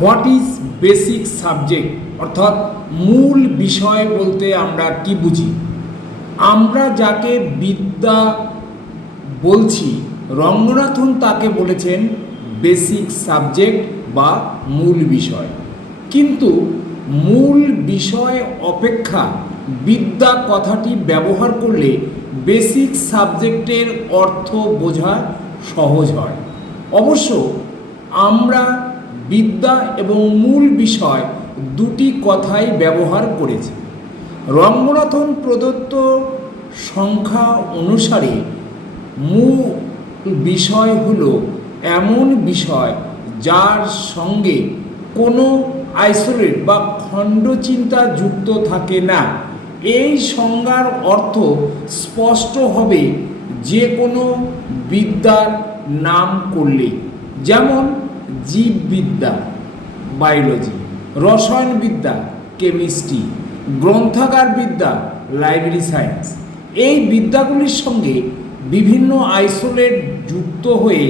What is basic subject অর্থাৎ মূল বিষয় বলতে আমরা কি বুঝি? আমরা যাকে বিদ্যা বলছি, রঙ্গনাথন তাকে বলেছেন বেসিক সাবজেক্ট বা মূল বিষয়। কিন্তু মূল বিষয় অপেক্ষা বিদ্যা কথাটি ব্যবহার করলে বেসিক সাবজেক্টের অর্থ বোঝা সহজ হয়। অবশ্য আমরা বিদ্যা এবং মূল বিষয় দুটি কথাই ব্যবহার করেছে। রঙ্গনাথন প্রদত্ত সংখ্যা অনুসারে মূল বিষয় হল এমন বিষয় যার সঙ্গে কোনো আইসোলেট বা খণ্ডচিন্তা যুক্ত থাকে না। এই সংজ্ঞার অর্থ স্পষ্ট হবে যে কোনো বিদ্যার নাম করলে। যেমন জীববিদ্যা বায়োলজি রসায়নবিদ্যা কেমিস্ট্রি গ্রন্থাগার বিদ্যা লাইব্রেরি সায়েন্স এই বিদ্যাগুলির সঙ্গে বিভিন্ন আইসোলেট যুক্ত হয়ে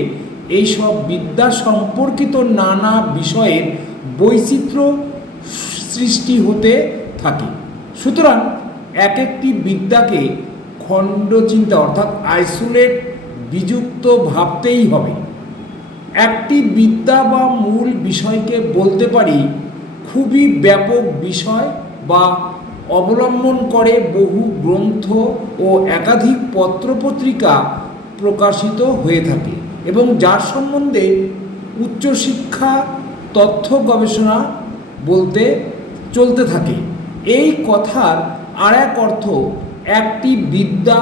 এইসব বিদ্যা সম্পর্কিত নানা বিষয়ের বৈচিত্র্য সৃষ্টি হতে থাকে। সুতরাং এক একটি বিদ্যাকে খণ্ডচিন্তা অর্থাৎ আইসোলেট বিযুক্ত ভাবতেই হবে। একটি বিদ্যা বা মূল বিষয়কে বলতে পারি, খুবই ব্যাপক বিষয় বা অবলম্বন করে বহু গ্রন্থ ও একাধিক পত্রপত্রিকা প্রকাশিত হয়ে থাকে এবং যার সম্বন্ধে উচ্চশিক্ষা, তথ্য গবেষণা বলতে চলতে থাকে। এই কথার আর এক অর্থ একটি বিদ্যা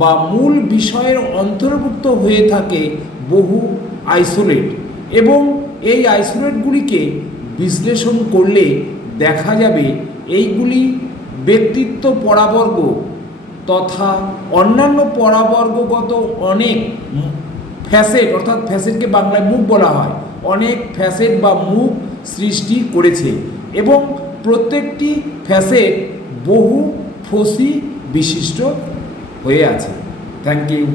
বা মূল বিষয়ের অন্তর্ভুক্ত হয়ে থাকে বহু আইসোলেট। এবং এই আইসোলেটগুলিকে বিশ্লেষণ করলে দেখা যাবে এইগুলি ব্যক্তিত্ব পরাবর্গ তথা অন্যান্য পরাবর্গগত অনেক ফ্যাসেট, অর্থাৎ ফ্যাসেটকে বাংলায় মুখ বলা হয়, অনেক ফ্যাসেট বা মুখ সৃষ্টি করেছে এবং প্রত্যেকটি ফ্যাসেট বহু ফসি বিশিষ্ট হয়ে আছে থ্যাংক ইউ